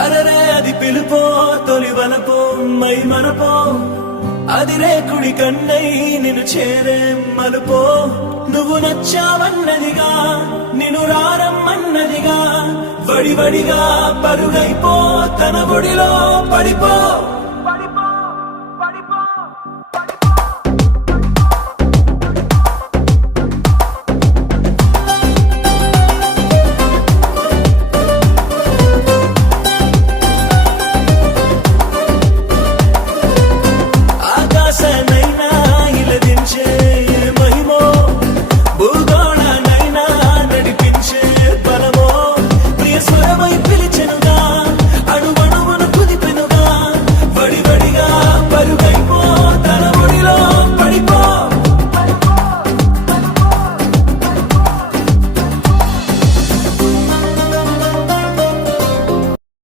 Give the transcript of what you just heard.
అరరే అది పిలుపో తొలి వలపో మై మనపో అది రేకుడి కన్నై నిన్ను చేరే మలుపో నువ్వు నచ్చావన్నదిగా నిన్ను రారమ్మన్నదిగా వడివడిగా పరుగైపో తన ఒడిలో పడిపో